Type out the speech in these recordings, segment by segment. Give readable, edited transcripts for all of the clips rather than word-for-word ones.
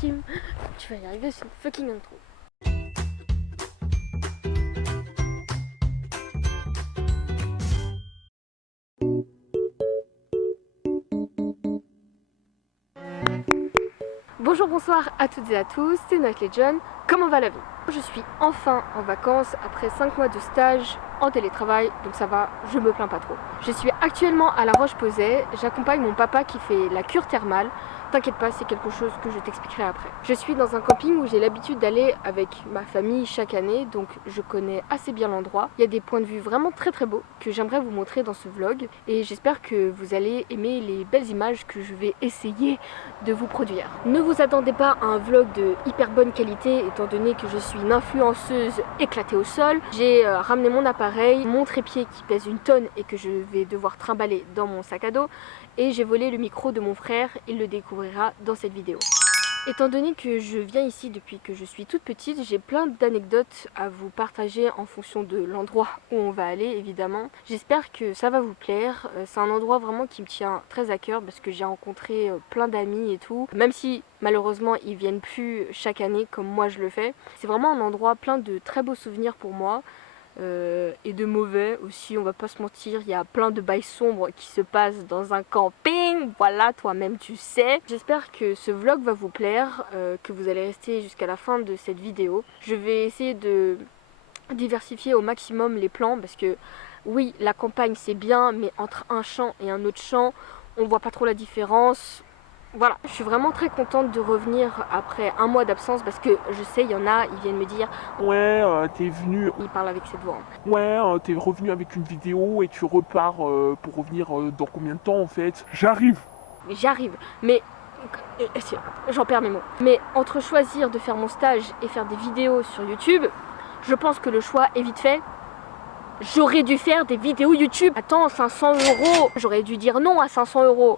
Kim, tu vas y arriver, c'est une fucking intro. Bonjour, bonsoir à toutes et à tous, c'est Nightly John. Comment va la vie? Je suis enfin en vacances après 5 mois de stage en télétravail, donc ça va, je me plains pas trop. Je suis actuellement à La Roche-Posay, j'accompagne mon papa qui fait la cure thermale. T'inquiète pas, c'est quelque chose que je t'expliquerai après. Je suis dans un camping où j'ai l'habitude d'aller avec ma famille chaque année, donc je connais assez bien l'endroit. Il y a des points de vue vraiment très beaux que j'aimerais vous montrer dans ce vlog et j'espère que vous allez aimer les belles images que je vais essayer de vous produire. Ne vous attendez pas à un vlog de hyper bonne qualité étant donné que je suis une influenceuse éclatée au sol. J'ai ramené mon appareil, mon trépied qui pèse 1 tonne et que je vais devoir trimballer dans mon sac à dos, et j'ai volé le micro de mon frère, il le découvrira dans cette vidéo. Étant donné que je viens ici depuis que je suis toute petite, j'ai plein d'anecdotes à vous partager en fonction de l'endroit où on va aller évidemment. J'espère que ça va vous plaire, c'est un endroit vraiment qui me tient très à cœur parce que j'ai rencontré plein d'amis et tout. Même si malheureusement ils viennent plus chaque année comme moi je le fais. C'est vraiment un endroit plein de très beaux souvenirs pour moi. Et de mauvais aussi, on va pas se mentir, il y a plein de bails sombres qui se passent dans un camping, voilà, toi-même tu sais. J'espère que ce vlog va vous plaire, que vous allez rester jusqu'à la fin de cette vidéo. Je vais essayer de diversifier au maximum les plans parce que oui, la campagne c'est bien, mais entre un champ et un autre champ, on voit pas trop la différence. Voilà, je suis vraiment très contente de revenir après 1 mois d'absence parce que je sais, il y en a, ils viennent me dire ouais, t'es venu. ils parlent avec cette voix. Ouais, t'es revenu avec une vidéo et tu repars pour revenir dans combien de temps en fait? J'arrive. J'arrive, mais j'en perds mes mots. Mais entre choisir de faire mon stage et faire des vidéos sur YouTube, je pense que le choix est vite fait. J'aurais dû faire des vidéos YouTube. Attends, 500 €. J'aurais dû dire non à 500 €.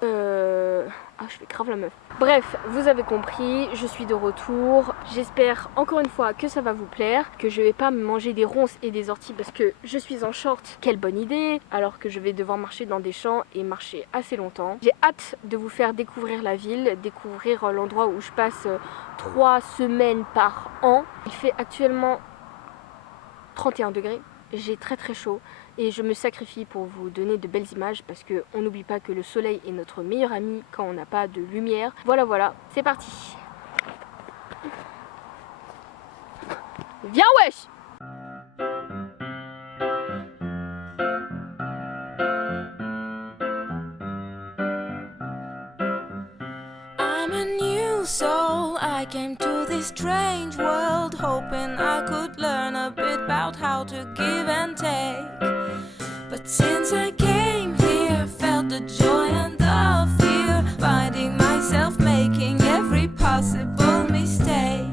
Ah, je fais grave la meuf. Bref, vous avez compris, je suis de retour. J'espère encore une fois que ça va vous plaire, que je vais pas me manger des ronces et des orties parce que je suis en short. Quelle bonne idée, alors que je vais devoir marcher dans des champs et marcher assez longtemps. J'ai hâte de vous faire découvrir la ville, découvrir l'endroit où je passe 3 semaines par an. Il fait actuellement 31 degrés. J'ai très chaud et je me sacrifie pour vous donner de belles images parce qu'on n'oublie pas que le soleil est notre meilleur ami quand on n'a pas de lumière. Voilà, c'est parti. Viens wesh. I'm a new soul, I came to this strange world hoping I could learn a bit about how to give and take. But since I came here, I felt the joy and the fear, finding myself making every possible mistake.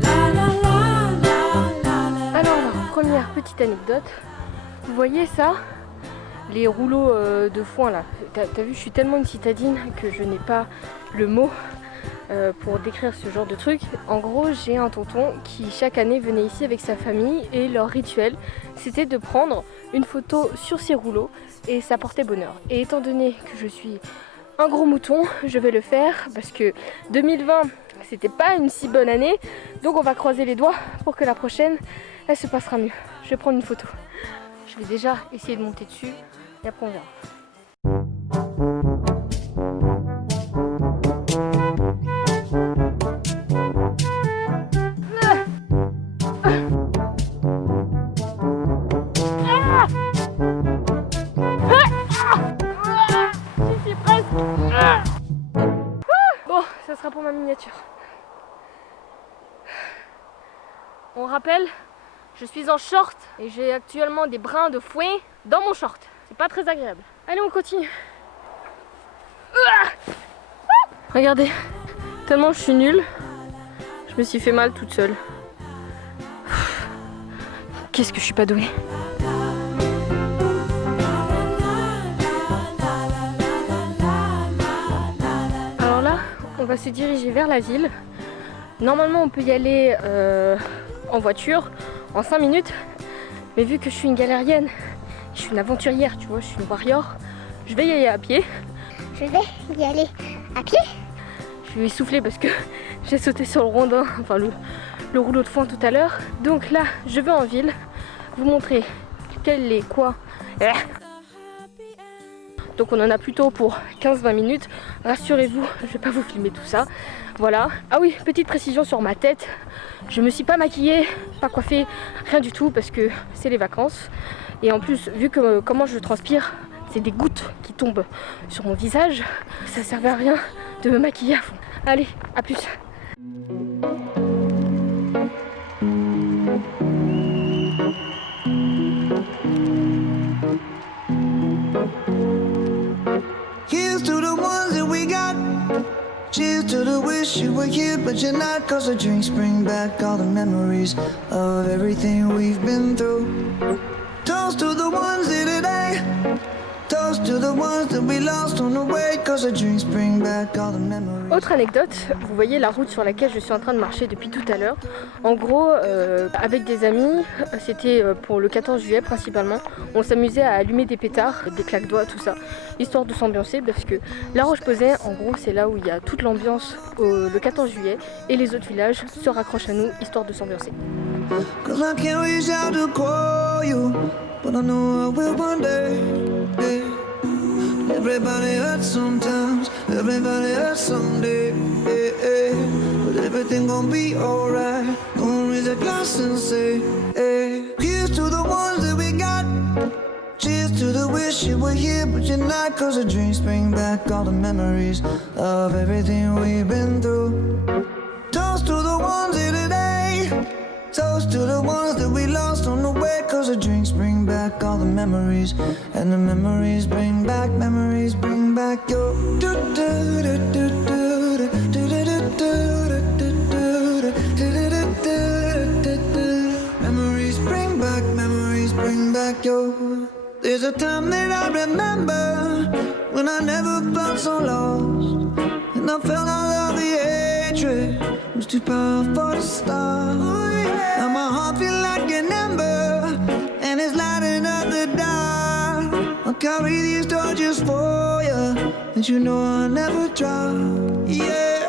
La la la la la la. Alors, première petite anecdote. Vous voyez ça? Les rouleaux de foin là. T'as vu, je suis tellement une citadine que je n'ai pas le mot pour décrire ce genre de truc. En gros, j'ai un tonton qui chaque année venait ici avec sa famille et leur rituel c'était de prendre une photo sur ces rouleaux et ça portait bonheur. Et étant donné que je suis un gros mouton, je vais le faire parce que 2020 c'était pas une si bonne année, donc on va croiser les doigts pour que la prochaine elle se passera mieux. Je vais prendre une photo. Je vais déjà essayer de monter dessus et après on verra. Bon, ça sera pour ma miniature. On rappelle, je suis en short et j'ai actuellement des brins de fouet dans mon short. C'est pas très agréable. Allez, on continue. Regardez, tellement je suis nulle, je me suis fait mal toute seule. Qu'est-ce que je suis pas douée. Alors là, on va se diriger vers la ville. Normalement, on peut y aller en voiture en 5 minutes. Mais vu que je suis une galérienne, je suis une aventurière, tu vois, je suis une warrior, je vais y aller à pied. Je vais y aller à pied. Je suis essoufflée parce que j'ai sauté sur le rondin, enfin le rouleau de foin tout à l'heure. Donc là, je vais en ville vous montrer quel est quoi. Donc on en a plutôt pour 15-20 minutes. Rassurez-vous, je vais pas vous filmer tout ça. Voilà. Ah oui, petite précision sur ma tête. Je me suis pas maquillée, pas coiffée, rien du tout parce que c'est les vacances. Et en plus, vu que comment je transpire, c'est des gouttes qui tombent sur mon visage. Ça servait à rien de me maquiller à fond. Allez, à plus. Here's to the ones that we got. Cheers to the wish you were here, but you're not. Cause the drinks bring back all the memories of everything we've been through. Toast to the ones here today. Toast to the ones that we lost on the way. Cause the drinks bring back all the memories. Autre anecdote, vous voyez la route sur laquelle je suis en train de marcher depuis tout à l'heure. En gros, avec des amis, c'était pour le 14 juillet principalement, on s'amusait à allumer des pétards, des claques-doigts, tout ça, histoire de s'ambiancer parce que La Roche-Posay, en gros, c'est là où il y a toute l'ambiance le 14 juillet et les autres villages se raccrochent à nous, histoire de s'ambiancer. Cause I can't reach out to call you, but I know I will one day. Yeah. Everybody hurts sometimes, everybody hurts someday. Yeah, yeah. But everything gon' be alright. Gonna raise a glass and say, hey. Here's to the ones that we got. Cheers to the wish you were here, but you're not. Cause the drinks bring back all the memories of everything we've been through. Toast to the ones here today. Toast to the ones that we lost on the way. Cause the drinks bring back all the memories. And the memories bring back your memories bring back your. There's a time that I remember when I never felt so lost, and I felt all of the hatred was too powerful to stop. Now my heart feel like an ember, and it's lighting up the dark. I'll carry these torches for you, and you know I'll never drop. Yeah,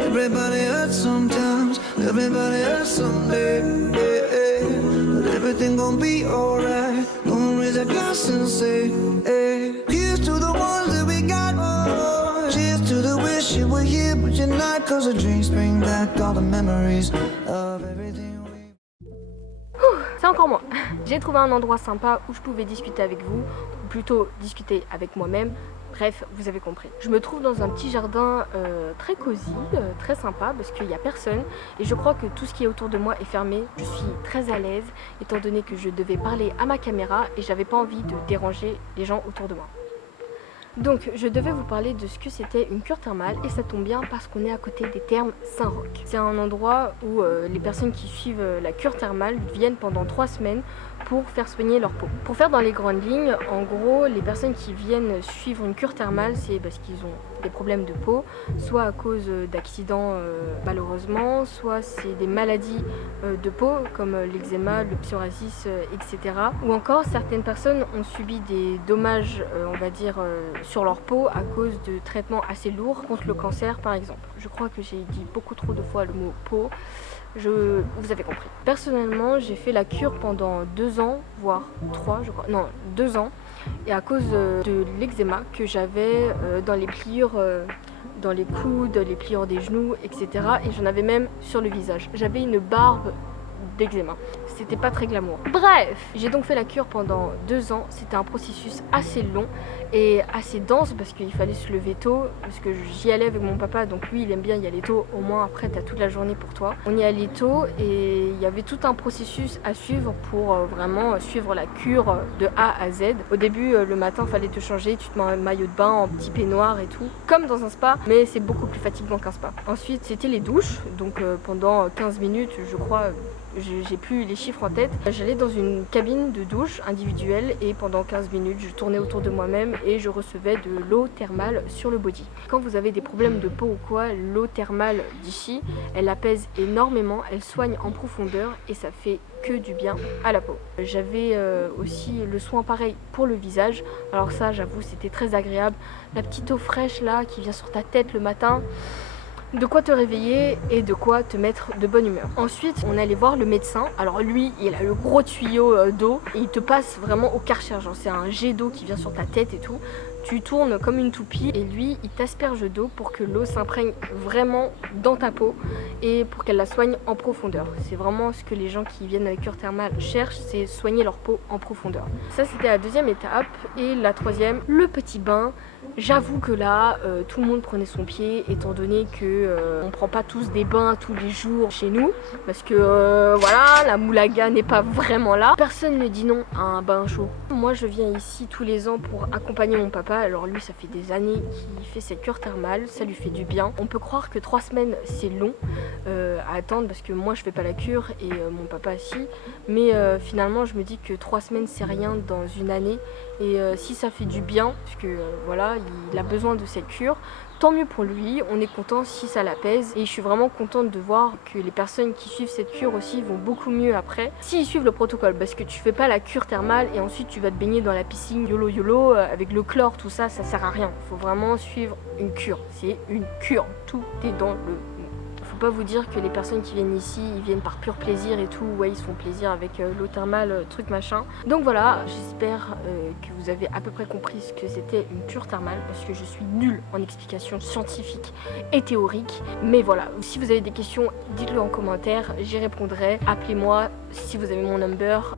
everybody hurts sometimes, everybody hurts someday. Yeah, yeah. But everything gon' be alright. Gonna raise a glass and say, hey. Here's to the ones that we got. Oh, cheers to the wish you were here, but you're not. Cause the drinks bring back all the memories of everything we. C'est encore moi. J'ai trouvé un endroit sympa où je pouvais discuter avec vous, ou plutôt discuter avec moi-même. Bref, vous avez compris. Je me trouve dans un petit jardin très cosy, très sympa parce qu'il n'y a personne et je crois que tout ce qui est autour de moi est fermé. Je suis très à l'aise étant donné que je devais parler à ma caméra et j'avais pas envie de déranger les gens autour de moi. Donc je devais vous parler de ce que c'était une cure thermale et ça tombe bien parce qu'on est à côté des thermes Saint-Roch. C'est un endroit où les personnes qui suivent la cure thermale viennent pendant 3 semaines pour faire soigner leur peau. Pour faire dans les grandes lignes, en gros, les personnes qui viennent suivre une cure thermale, c'est parce qu'ils ont des problèmes de peau, soit à cause d'accidents malheureusement, soit c'est des maladies de peau comme l'eczéma, le psoriasis, etc. Ou encore, certaines personnes ont subi des dommages, on va dire, sur leur peau à cause de traitements assez lourds contre le cancer par exemple. Je crois que j'ai dit beaucoup trop de fois le mot peau. Vous avez compris. Personnellement, j'ai fait la cure pendant 2 ans, voire 3, je crois. Non, 2 ans. Et à cause de l'eczéma que j'avais dans les pliures, dans les coudes, les pliures des genoux, etc. Et j'en avais même sur le visage. J'avais une barbe d'eczéma. C'était pas très glamour. Bref, j'ai donc fait la cure pendant 2 ans. C'était un processus assez long et assez dense parce qu'il fallait se lever tôt, parce que j'y allais avec mon papa, donc lui il aime bien y aller tôt, au moins après t'as toute la journée pour toi. On y allait tôt et il y avait tout un processus à suivre pour vraiment suivre la cure de A à Z. Au début, le matin, fallait te changer, tu te mets un maillot de bain en petit peignoir et tout, comme dans un spa, mais c'est beaucoup plus fatigant qu'un spa. Ensuite, c'était les douches, donc pendant 15 minutes, je crois, j'ai plus les chiffres en tête. J'allais dans une cabine de douche individuelle et pendant 15 minutes, je tournais autour de moi-même et je recevais de l'eau thermale sur le body. Quand vous avez des problèmes de peau ou quoi, l'eau thermale d'ici, elle apaise énormément, elle soigne en profondeur et ça fait que du bien à la peau. J'avais aussi le soin pareil pour le visage. Alors ça, j'avoue, c'était très agréable. La petite eau fraîche là qui vient sur ta tête le matin. de quoi te réveiller et de quoi te mettre de bonne humeur. Ensuite, on allait voir le médecin. Alors lui, il a le gros tuyau d'eau et il te passe vraiment au Karcher. Genre c'est un jet d'eau qui vient sur ta tête et tout. Tu tournes comme une toupie et lui, il t'asperge d'eau pour que l'eau s'imprègne vraiment dans ta peau et pour qu'elle la soigne en profondeur. C'est vraiment ce que les gens qui viennent à la cure thermale cherchent, c'est soigner leur peau en profondeur. Ça, c'était la deuxième étape. Et la troisième, le petit bain. J'avoue que là, tout le monde prenait son pied, étant donné que on prend pas tous des bains tous les jours chez nous, parce que voilà, la moulaga n'est pas vraiment là. Personne ne dit non à un bain chaud. Moi, je viens ici tous les ans pour accompagner mon papa. Alors lui, ça fait des années qu'il fait cette cure thermale, ça lui fait du bien. On peut croire que 3 semaines, c'est long à attendre, parce que moi, je fais pas la cure et mon papa si. Mais finalement, je me dis que 3 semaines, c'est rien dans une année. Et si ça fait du bien, parce que voilà, il a besoin de cette cure, tant mieux pour lui, on est content si ça l'apaise. Et je suis vraiment contente de voir que les personnes qui suivent cette cure aussi vont beaucoup mieux après, s'ils suivent le protocole. Parce que tu fais pas la cure thermale et ensuite tu vas te baigner dans la piscine YOLO YOLO avec le chlore, tout ça, ça sert à rien. Il faut vraiment suivre une cure, c'est une cure, tout est dans le... Faut pas vous dire que les personnes qui viennent ici, ils viennent par pur plaisir et tout, ouais, ils se font plaisir avec l'eau thermale, truc machin. Donc voilà, j'espère que vous avez à peu près compris ce que c'était une cure thermale, parce que je suis nulle en explications scientifiques et théoriques. Mais voilà, si vous avez des questions, dites-le en commentaire, j'y répondrai. Appelez-moi si vous avez mon number.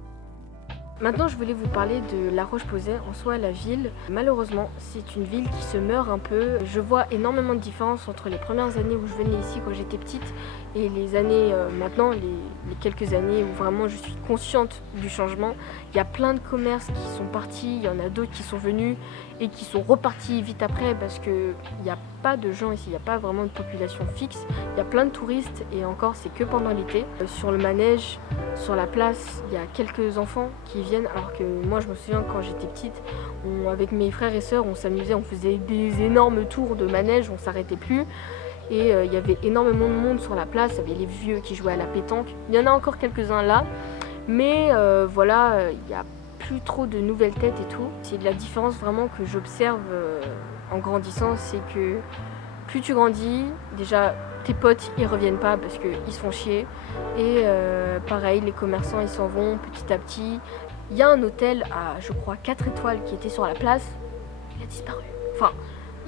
Maintenant, je voulais vous parler de La Roche-Posay, en soi la ville. Malheureusement, c'est une ville qui se meurt un peu. Je vois énormément de différences entre les premières années où je venais ici quand j'étais petite et les années maintenant, les quelques années où vraiment je suis consciente du changement. Il y a plein de commerces qui sont partis, il y en a d'autres qui sont venus et qui sont repartis vite après parce qu'il n'y a pas de gens ici, il n'y a pas vraiment de population fixe. Il y a plein de touristes et encore c'est que pendant l'été. Sur le manège, sur la place, il y a quelques enfants qui viennent alors que moi je me souviens quand j'étais petite, avec mes frères et sœurs on s'amusait, on faisait des énormes tours de manège, on s'arrêtait plus. Et il y avait énormément de monde sur la place, il y avait les vieux qui jouaient à la pétanque. Il y en a encore quelques-uns là, mais voilà, il n'y a plus trop de nouvelles têtes et tout. C'est de la différence vraiment que j'observe en grandissant, c'est que plus tu grandis, déjà tes potes ils reviennent pas parce qu'ils se font chier. Et pareil, les commerçants ils s'en vont petit à petit. Il y a un hôtel à je crois 4 étoiles qui était sur la place, il a disparu. Enfin,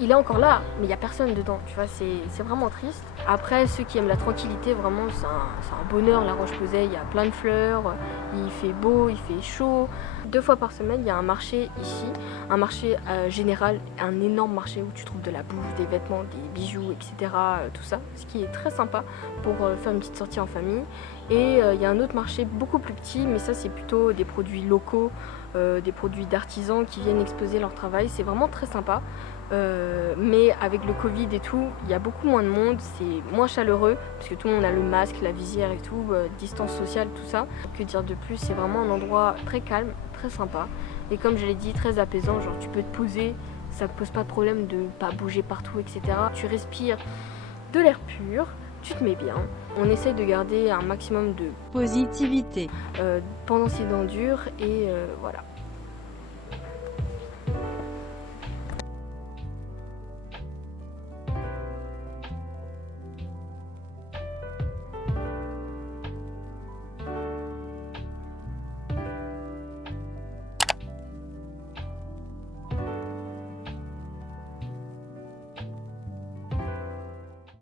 il est encore là, mais il n'y a personne dedans, tu vois, c'est vraiment triste. Après, ceux qui aiment la tranquillité, vraiment, c'est un bonheur, La Roche-Posay, il y a plein de fleurs, il fait beau, il fait chaud. 2 fois par semaine, il y a un marché ici, un marché général, un énorme marché où tu trouves de la bouffe, des vêtements, des bijoux, etc., tout ça, ce qui est très sympa pour faire une petite sortie en famille. Et il y a un autre marché beaucoup plus petit, mais ça c'est plutôt des produits locaux, des produits d'artisans qui viennent exposer leur travail, c'est vraiment très sympa. Mais avec le Covid et tout, il y a beaucoup moins de monde, c'est moins chaleureux parce que tout le monde a le masque, la visière et tout, distance sociale, tout ça. Que dire de plus, c'est vraiment un endroit très calme, très sympa. Et comme je l'ai dit, très apaisant, genre tu peux te poser, ça te pose pas de problème de pas bouger partout, etc. Tu respires de l'air pur, tu te mets bien. On essaye de garder un maximum de positivité pendant ces dents dures et voilà.